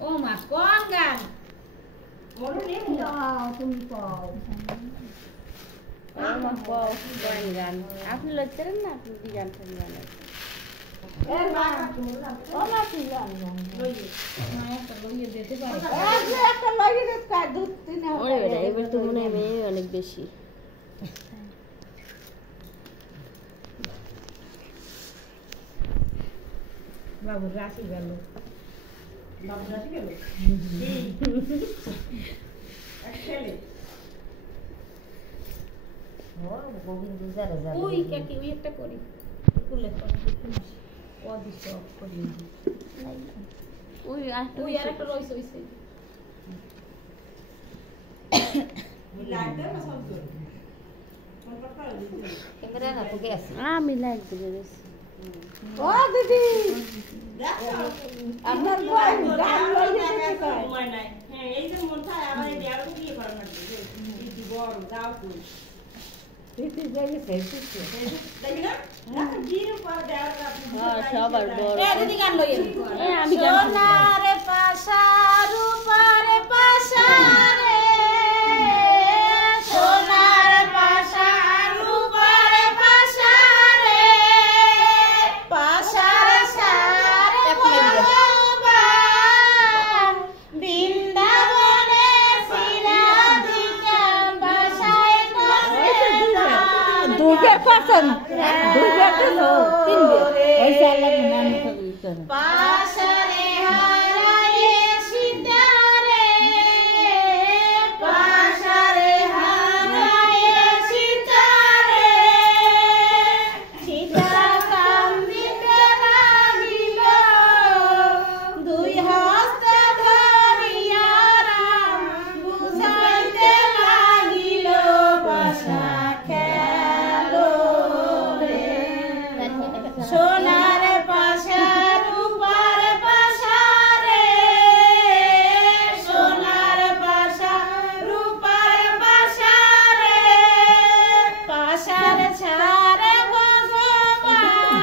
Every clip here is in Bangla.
ও মা কোন গান তুমি পাও গান আপনি লজ্জারেন না আপনি কি গান শুনি গান এবার তো মনে হয় মেয়ে অনেক বেশি বাবুর রাশি গেল ওই কাকি ওই একটা করি কুলে ওই আর একটা রয়েছে ওইছে আমি লাইক দিয়ে গেছি ও দিদি আপনার গান লইয়ে সময় নাই হ্যাঁ এই যে মন থাকে আবার এই দেওয়াটা কি করা লাগবে দিদি বড় দাও কই দিদি যাইছে দেখি না না দিন পর দেওয়াটা আপনি সবার বড় এই দিদি গান লইয়ে আমি গান সোনারে পাশা রূপারে পাশা রে সোনারে পাশা রূপারে পাশা রে পাশার সারে ভগবান বৃন্দাবনে শ্রীরাধিকা বাসায় করে দুইবার পাচ্ছেন দুইবার তো তিনবার ওই চালা নাম করে পাশারে হারায়ে সীতারে পাশারে হারায়ে সীতারে সীতা কান্দিতে লাগিল দুই হস্ত ধরিয়া রাম বুঝাইতে লাগিল পাশা খেলো রে সোনারে পাশা রূপার পাশা রে সোনার পাশা রূপার পাশা রে পাশার ছাড়ে ভগবান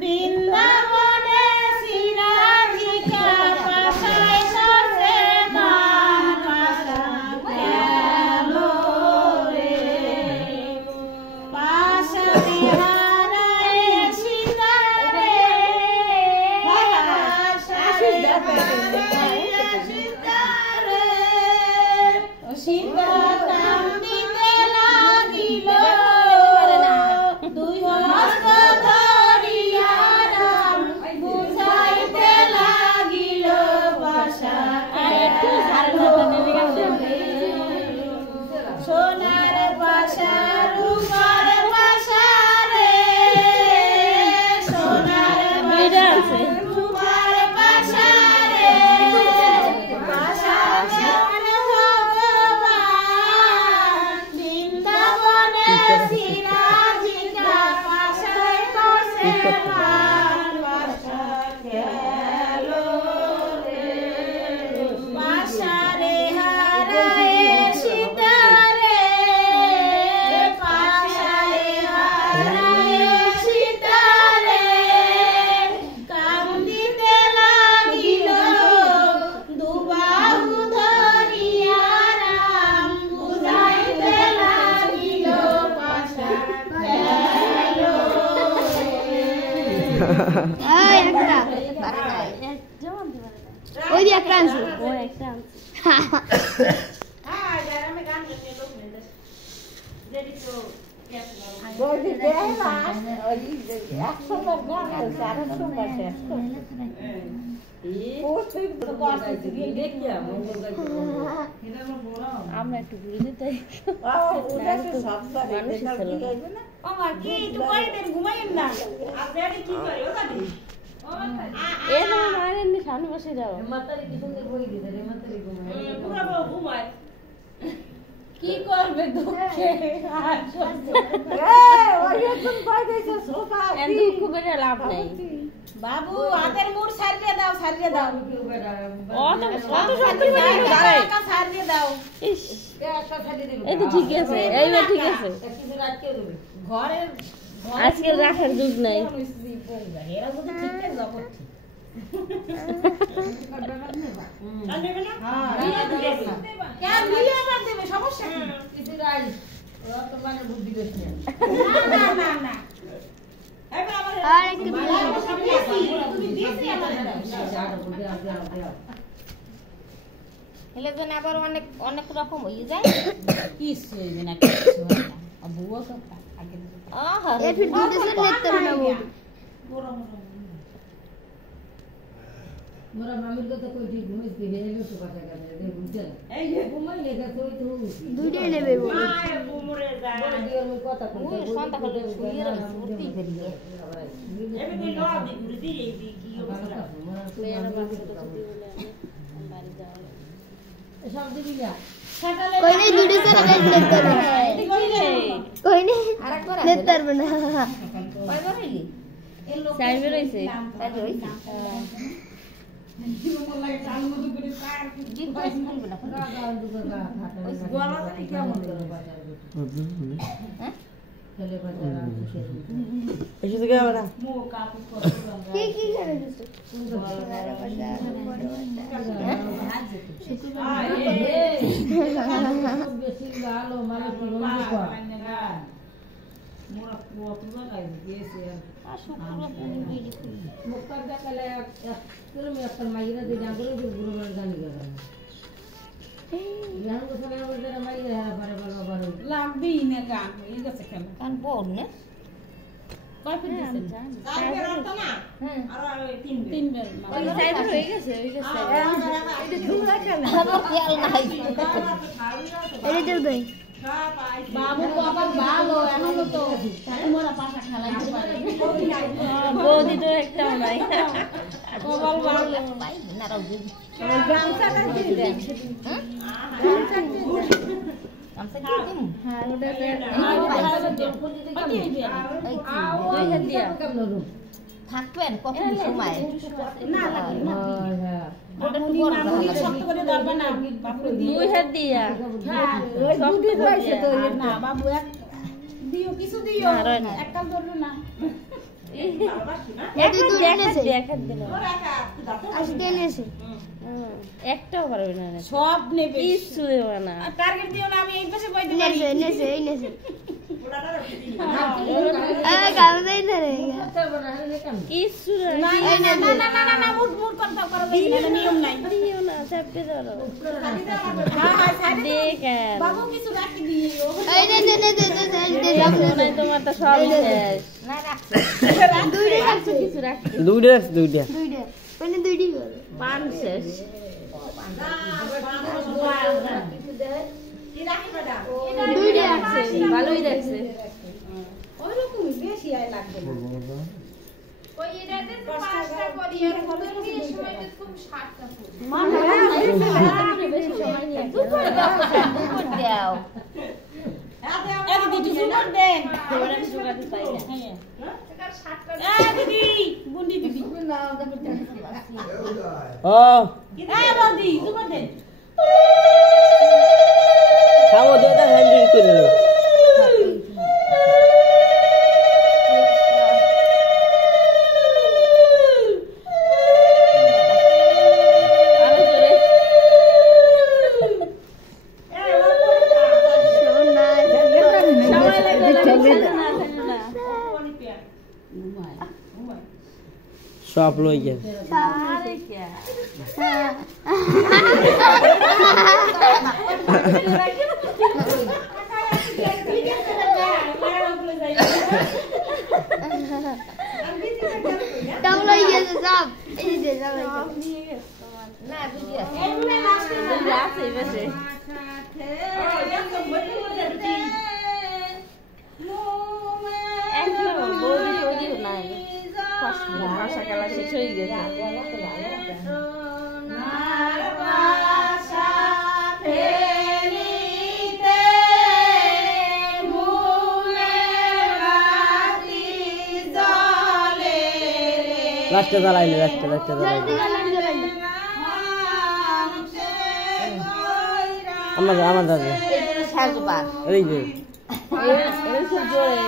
বৃন্দাবনে শ্রীরাধিকা পাশায় সরে মান পাশা খেলো রে পাশারে হারায়ে সীতারে পাশারে হারায়ে সীতারে সীতা কান্দিতে লাগিল দুই হস্ত ধরিয়া রাম বুঝাইতে লাগিল পাশা সোনার পাশা রূপার পাশা রে সোনার পাশা রূপার পাশা রে পাশা ছাড়ে ভগবান বৃন্দাবনে শ্রীরাধিকা পাশায় করছে মান পাশা গেল রে পাশারে হারায়ে সীতারে পাশারে হারায়ে সীতারে কান্দিতে লাগিল দুবাহু ধরিয়া রাম বুঝাইতে লাগিল পাশা গেল ওই যে একটা আনছি ওই একটা আনছি হ্যাঁ যারা আমি গান করতে লোক মিলতে যেদি তো বলি দেবা ওই 100 বার গান আছে 100 বার শেষ পোস্ট তো করতে দিয়ে দেখিয়া মঙ্গল গাইতে আমরা একটু ঘুরে যেতে ওটা তো সব করে দেখা কি হইবে না ও মা কি তো কই দেন ঘুমাইন না আপনি কি করে ও দাদি এ না মারেন নি সামনে বসে যাও মাতারি কি সুন্দর বই দিতে রে মাতারি ঘুমায় পুরো বউ ঘুমায় কি করবে দুঃখে আর সহ্য ওই একদম কই দিছে সোফা এন দুঃখ করে লাভ নাই বাবু হাতের মুড় ছাড়িয়ে দাও অত শক্তি করে দাঁড়াই টাকা ছাড়িয়ে দাও ইস এই তো ঠিক আছে এইবার ঠিক আছে ঘরের আজকে রাখার যুগ নাই এরা যদি ঠিক করে যাবো সমস্যা আবার অনেক অনেক রকম হয়ে যায় কিছু হইবে না কিছু হয় না বুয়া তো আগে मोरा मामिर को तो कोई ठीक घूमे के ले लो तो पता कर दे बुझल ए ये घूमे लेगा तो तो দুইটা নেবে মায়ে বুমরে যায় बोल दियो मैं কথা ও সন্তা হলে ছুঁয়ে ফুর্তি করিয়ে এবে কই লো দি ঘুরে দি এই কি অবস্থা মেয়েরা বাচ্চা তো ছুটি বলে আমি বাড়ি যাওয়া सब दिबिला कोई नहीं वीडियो से लगा लेतर कोई नहीं আরেকবার लेतर बना কয়বার হইলি সাইবে রইছে তাই হইছে জীবন লাগে চালু মতো করে পার জিত কইছ বলবে না গা দুগা গা ফাটা ওই গোলা জানি কেমন করে বাজার হ্যাঁ চলে বাজার এসে তো গেল না মো কাপু করলাম की करे दोस्तों বেশি ভালো মানে কি বলবো মোরা পুরা গাই দিয়েছে আর শুক্রবার কোন ভিডিও মুক্তার দেখালে কিলোমিটার মাইরা দিয়ে জাগরে যে গুরু মান জানি গেল জানো তো সবাই বলতে মাইরা পারে বলো পারে লাগবি না গান এই গেছে কেন কান বল না কয় ফিট দিছেন সাইবে রাত না আর তিন বের ওই সাইবে হয়ে গেছে এটা ধুলা কেন আমার খেয়াল নাই अरे चल भाई বাবু বাবা ভালো এখনো তো মোরা পাশা খেলাইতে পারে বৌদি তো একটা নাই কবল ভালো ভাই না রাউ গামছাটা দিয়ে দেন গামছা দিম हाँ उधर से দুই হাত দিয়া কেমন থাকবেন কখন সময় না হ্যাঁ ওটা একটু বড় রাখা শক্ত করে ধরবে না বাবু দুই হাত দিয়া ওই দুধি রয়েছে তো না বাবু এক দিও কিছু দিও না, রয় না। এককাল ধরলো না এক হাত দিল आशी देने से একটাও পারবে না সব নেবে কিছু দেবে না টার্গেট দিও না আমি এই পাশে বই দিই इन्हें से काम से इधर रहेगा কিছু না না না ना ना ना মুট মুট করতে করবে না নিয়ম নাই দিও না চাপতে ধরো হ্যাঁ হ্যাঁ সাইডে দেখেন বাবু কিছু রাখি দিও নাই তোমার তো সব শেষ না রাখছে কিছু রাখতে दुईटा पहले दुईटी कर পান শেষ কি রাখি বাদা दुईटा ভালোই রাখছে ওই রকম বেশি আয় লাগবে না ওই এটাতে পাঁচটা করি আর কত সময় খুব 60টা বেশি সময় নিয়ে দুপুর দাও এই দিদি সুগার দেন তোমার আমি সুগার পাই না দিদি গুন্ডি দিদি ও বৌদি সুগার দেন খাও দুটা হ্যান্ডেল করে নে সব লই গেল सारे क्या टंगलो ये सब ये दे सब ना दुनिया दुनिया से वैसे একদম বৌদি তৈরি নাই ভাষা খেলা শেষ হয়ে গেছে লাস্টে জ্বালাইলে লাস্টে जल्दी जल्दी আমার দাদা এই সাজবা এই যে এই খুব জোরে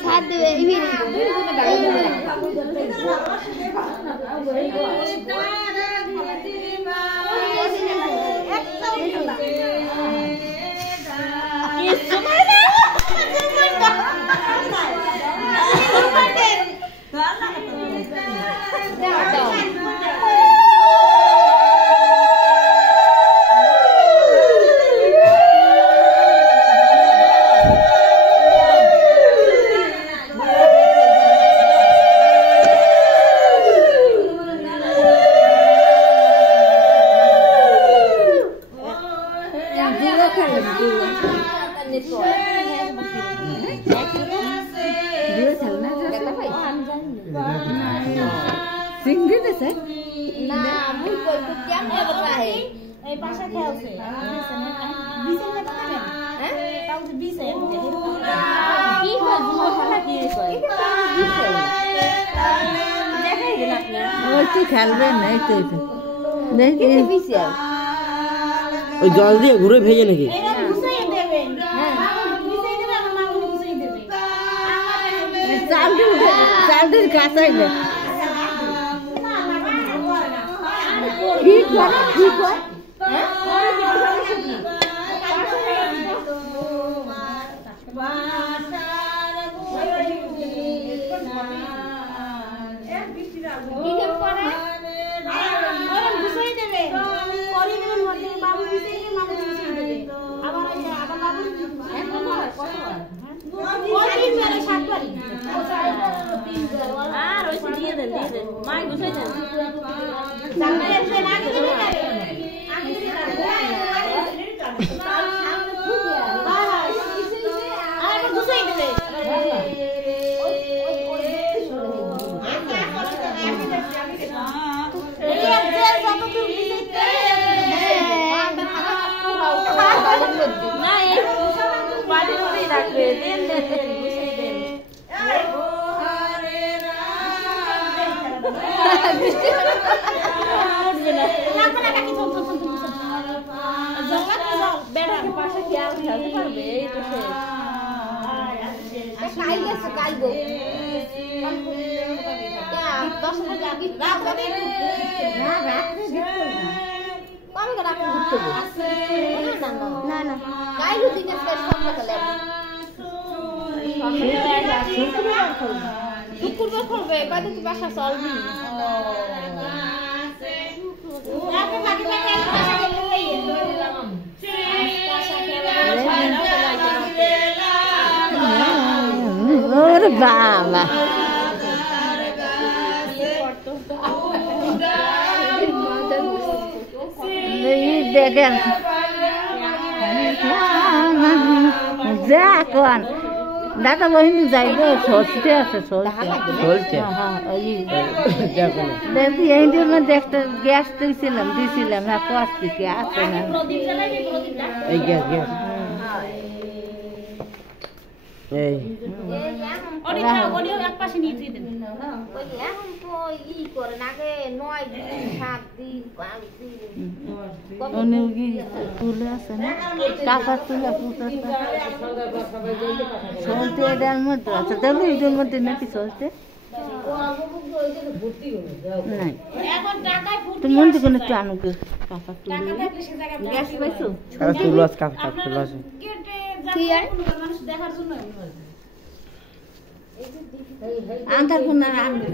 সাত দেবে ইভিনিং খেলবেন না এই তো ওই জল দিয়ে ঘুরে ভেজে নাকি চালটির কাঁচাই না বাবা দেখেন যা কোন দাদা বহিনী যাইব সরতে আছে চলছে দেখি এই জন্য একটা গ্যাস দিয়েছিলাম হ্যাঁ কষ্ট কি আছে না এই গ্যাস গ্যাস এই তুলে আছে না টাকা তুলে চলতে এটার মধ্যে আছে দেখো এটার মধ্যে নাকি চলতে নাই তুমি মন থেকে একটু আনুকে টাকা তুলে গ্যাস পাইছো তুলো আছে কাকা তুলো আছে আন্ধার কোন আনবে